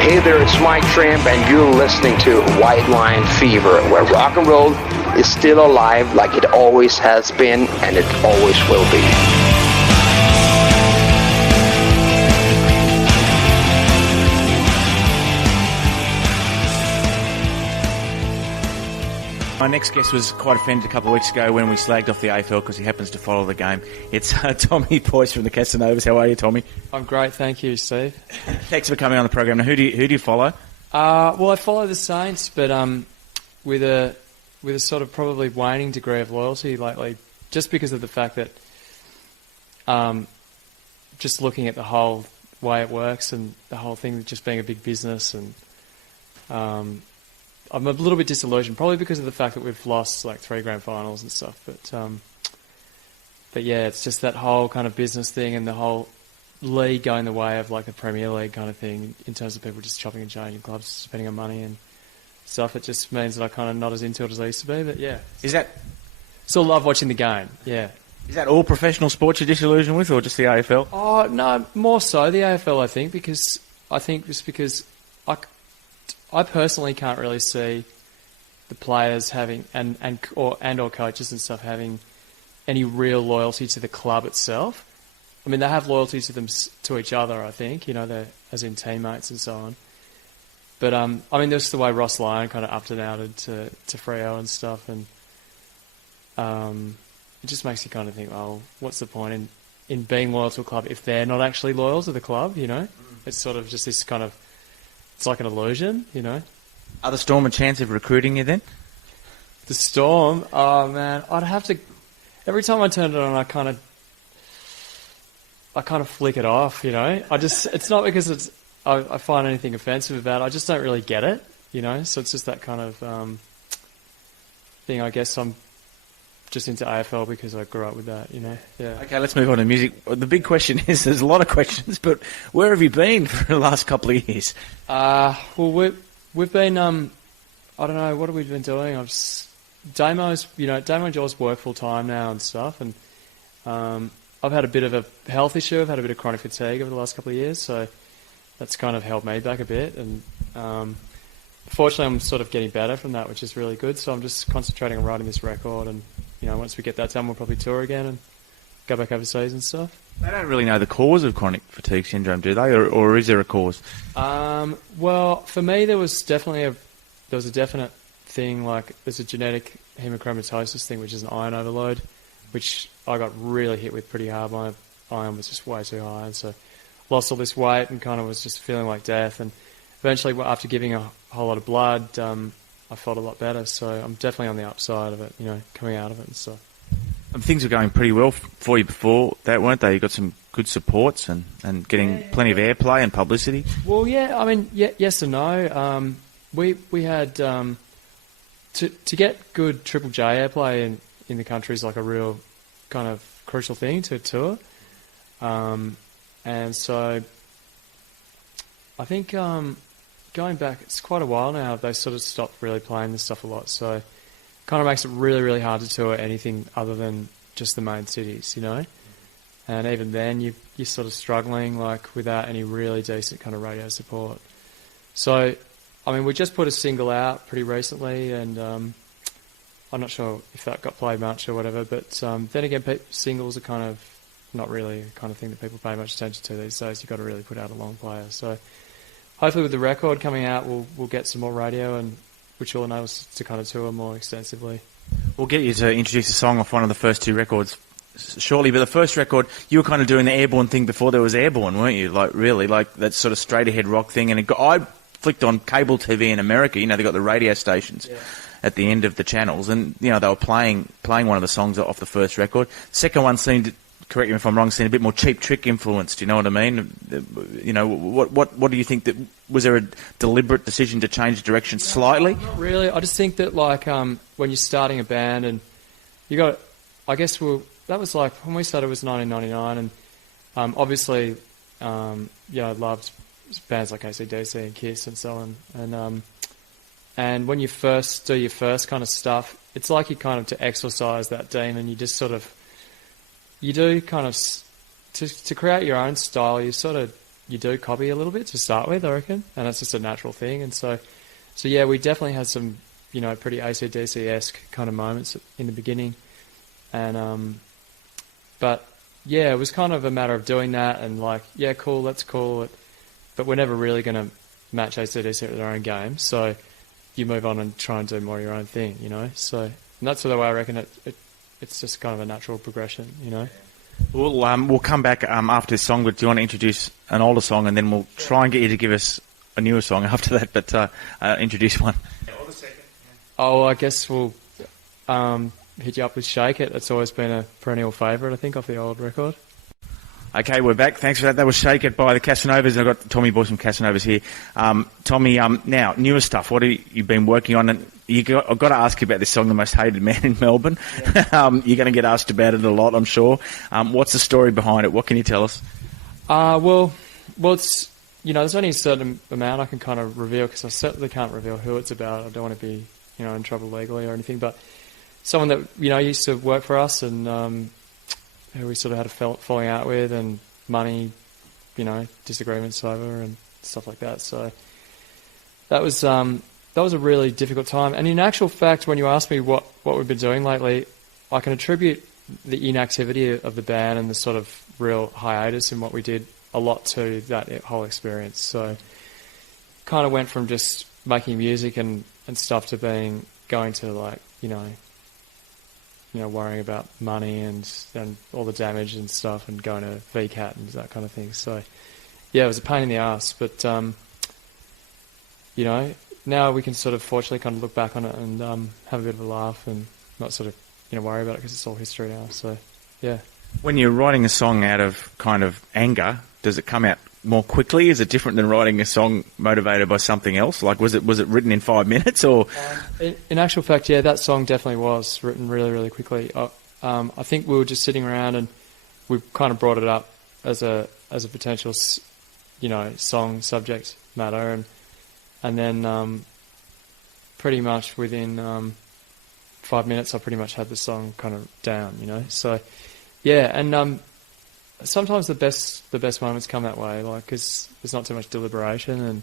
Hey there, it's Mike Tramp, and you're listening to White Line Fever, where rock and roll is still alive like it always has been, and it always will be. My next guest was quite offended a couple of weeks ago when we slagged off the AFL because he happens to follow the game. It's Tommy Boyce from the Casanovas. How are you, Tommy? I'm great, thank you, Steve. Thanks for coming on the program. Now, who do you follow? Well, I follow the Saints, but with a sort of probably waning degree of loyalty lately, just because of the fact that just looking at the whole way it works and the whole thing just being a big business, and I'm a little bit disillusioned, probably because of the fact that we've lost like 3 grand finals and stuff. But yeah, it's just that whole kind of business thing and the whole league going the way of like the Premier League kind of thing in terms of people just chopping and changing clubs, spending on money and stuff. It just means that I kind of not as into it as I used to be. But yeah, still love watching the game. Yeah. Is that all professional sports you're disillusioned with, or just the AFL? Oh no, more so the AFL. I think because I personally can't really see the players having or coaches and stuff having any real loyalty to the club itself. I mean, they have loyalty to each other, I think, they're as in teammates and so on. But I mean, there's the way Ross Lyon kind of upped and outed to Freo and stuff, and it just makes you kind of think, well, what's the point in being loyal to a club if they're not actually loyal to the club? It's sort of just this kind of. It's like an illusion, Are the Storm a chance of recruiting you then? The Storm? Oh, man. I'd have to... Every time I turn it on, I kind of flick it off, It's not because I find anything offensive about it. I just don't really get it, So it's just that kind of thing. I guess I'm just into AFL because I grew up with that, Yeah. Okay, let's move on to music. The big question is, there's a lot of questions, but where have you been for the last couple of years? Well, we've been, I don't know, what have we been doing? Damo and Jaws work full time now and stuff, and I've had a bit of a health issue. I've had a bit of chronic fatigue over the last couple of years, so that's kind of held me back a bit, and fortunately I'm sort of getting better from that, which is really good, so I'm just concentrating on writing this record, and once we get that done, we'll probably tour again and go back overseas and stuff. They don't really know the cause of chronic fatigue syndrome, do they? Or is there a cause? Well, for me, there was a definite thing, like there's a genetic hemochromatosis thing, which is an iron overload, which I got really hit with pretty hard. My iron was just way too high, and so lost all this weight and kind of was just feeling like death. And eventually, after giving a whole lot of blood, I felt a lot better, so I'm definitely on the upside of it, coming out of it and stuff. Things were going pretty well for you before that, weren't they? You got some good supports and getting plenty of airplay and publicity. Well, yeah, I mean, yes and no. We had to get good Triple J airplay in the country is like a real kind of crucial thing to tour, and so I think. Going back, it's quite a while now, they sort of stopped really playing this stuff a lot, so it kind of makes it really, really hard to tour anything other than just the main cities, And even then, you're sort of struggling, like, without any really decent kind of radio support. So, I mean, we just put a single out pretty recently, and I'm not sure if that got played much or whatever, but then again, singles are kind of not really the kind of thing that people pay much attention to these days. You've got to really put out a long player, so... Hopefully with the record coming out, we'll get some more radio, and which will enable us to kind of tour more extensively. We'll get you to introduce a song off one of the first 2 records shortly, but the first record, you were kind of doing the Airborne thing before there was Airborne, weren't you? Like, really, like that sort of straight-ahead rock thing. And I flicked on cable TV in America, they got the radio stations at the end of the channels, and, they were playing one of the songs off the first record. Second one seemed... Correct me if I'm wrong, seemed a bit more Cheap Trick influenced. Do you know what I mean? What do you think? Was there a deliberate decision to change direction slightly? Not really. I just think that when you're starting a band and you got, I guess that was like when we started was 1999, and obviously, I loved bands like AC/DC and Kiss and so on, and when you first do your first kind of stuff, it's like you kind of to exorcise that demon. You just sort of. You do kind of, to create your own style, you sort of you do copy a little bit to start with, I reckon, and that's just a natural thing. And so yeah, we definitely had some, you know, pretty AC/DC-esque kind of moments in the beginning, and but yeah, it was kind of a matter of doing that and like, yeah, cool, that's cool, but we're never really going to match AC/DC at their own game, so you move on and try and do more of your own thing, you know. So and that's the way I reckon it's just kind of a natural progression, you know. We'll come back after this song, but do you want to introduce an older song, and then we'll try and get you to give us a newer song after that, but introduce one. Or the second. Yeah. Oh, I guess we'll hit you up with Shake It. That's always been a perennial favourite, I think, off the old record. Okay, we're back. Thanks for that. That was Shake It by the Casanovas. I've got Tommy Boyce from Casanovas here. Tommy, now, newer stuff. What have you been working on? And I've got to ask you about this song, The Most Hated Man in Melbourne. Yeah. You're going to get asked about it a lot, I'm sure. What's the story behind it? What can you tell us? Well, it's, you know, there's only a certain amount I can kind of reveal, because I certainly can't reveal who it's about. I don't want to be, you know, in trouble legally or anything, but someone that, you know, used to work for us and who we sort of had a falling out with, and money, you know, disagreements over and stuff like that. So that was a really difficult time. And in actual fact, when you ask me what we've been doing lately, I can attribute the inactivity of the band and the sort of real hiatus in what we did a lot to that whole experience. So kind of went from just making music and stuff to going to like, you know, worrying about money and all the damage and stuff, and going to VCAT and that kind of thing. So, yeah, it was a pain in the ass, but, you know, now we can sort of fortunately kind of look back on it and have a bit of a laugh and not sort of, you know, worry about it, because it's all history now. So, yeah. When you're writing a song out of kind of anger, does it come out more quickly? Is it different than writing a song motivated by something else? Like, was it written in 5 minutes, or? In actual fact, yeah, that song definitely was written really, really quickly. I think we were just sitting around and we kind of brought it up as a potential, you know, song subject matter, and then pretty much within 5 minutes, I pretty much had the song kind of down, you know. So, yeah, and sometimes the best moments come that way, like, because there's not too much deliberation, and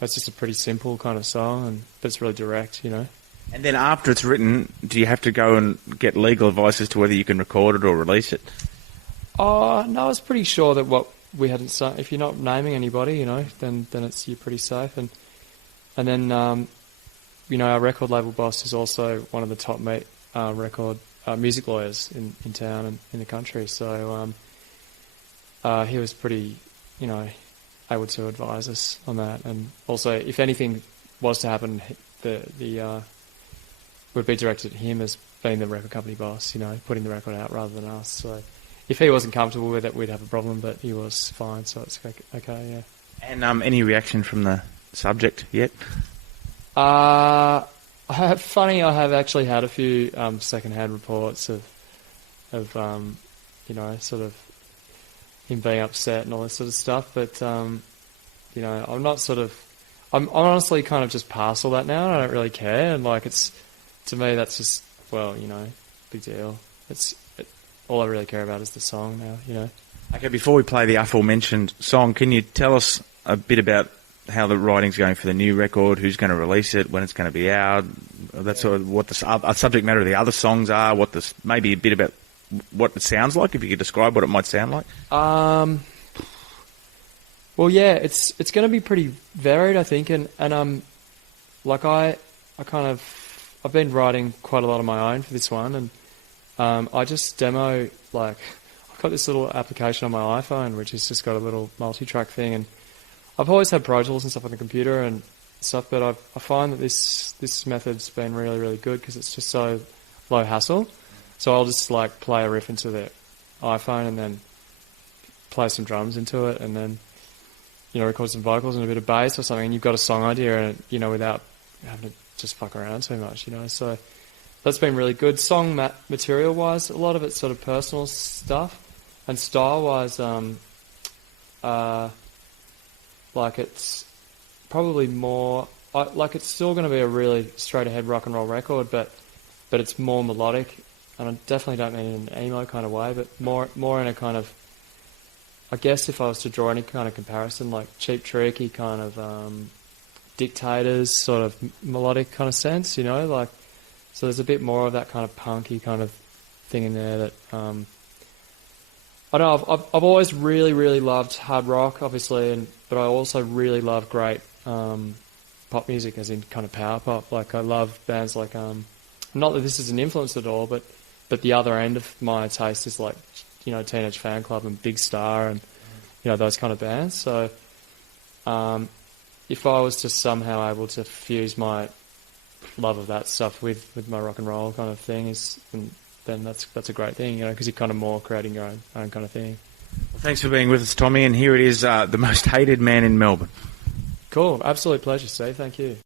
it's just a pretty simple kind of song, but it's really direct, you know. And then after it's written, do you have to go and get legal advice as to whether you can record it or release it? Oh, no, I was pretty sure that what we hadn't sung, if you're not naming anybody, you know, then you're pretty safe. And then, you know, our record label boss is also one of the top record music lawyers in town and in the country. So he was pretty, you know, able to advise us on that. And also, if anything was to happen, would be directed at him as being the record company boss, you know, putting the record out rather than us. So if he wasn't comfortable with it, we'd have a problem, but he was fine, so it's okay, yeah. And any reaction from the subject yet? I have actually had a few second-hand reports of you know, sort of him being upset and all this sort of stuff, but you know, I'm honestly kind of just past all that now, and I don't really care, and like, to me that's just, well, you know, big deal. All I really care about is the song now, you know. Okay, before we play the aforementioned song, can you tell us a bit about how the writing's going for the new record, who's going to release it, when it's going to be out, that's sort of what the subject matter of the other songs are, maybe a bit about what it sounds like, if you could describe what it might sound like? Well, yeah, it's going to be pretty varied, I think, and like I've been writing quite a lot on my own for this one, and I just demo, like, I've got this little application on my iPhone which has just got a little multi-track thing, and I've always had Pro Tools and stuff on the computer and stuff, but I find that this method's been really, really good because it's just so low hassle. So I'll just like play a riff into the iPhone and then play some drums into it, and then, you know, record some vocals and a bit of bass or something, and you've got a song idea, and, you know, without having to just fuck around too much, you know. So that's been really good. Song material wise, a lot of it's sort of personal stuff, and style wise, like, it's probably more like, it's still going to be a really straight ahead rock and roll record, but it's more melodic, and I definitely don't mean in an emo kind of way, but more in a kind of I guess if I was to draw any kind of comparison, like Cheap Tricky kind of Dictators sort of melodic kind of sense, you know, like, so there's a bit more of that kind of punky kind of thing in there that, I don't know, I've always really, really loved hard rock, obviously, but I also really love great pop music, as in kind of power pop. Like, I love bands like, not that this is an influence at all, but the other end of my taste is like, you know, Teenage Fan Club and Big Star and, you know, those kind of bands. So, if I was to somehow able to fuse my love of that stuff with my rock and roll kind of thing, then that's a great thing, you know, because you're kind of more creating your own kind of thing. Well, thanks for being with us, Tommy, and here it is, the most hated man in Melbourne. Cool. Absolute pleasure, Steve. Thank you.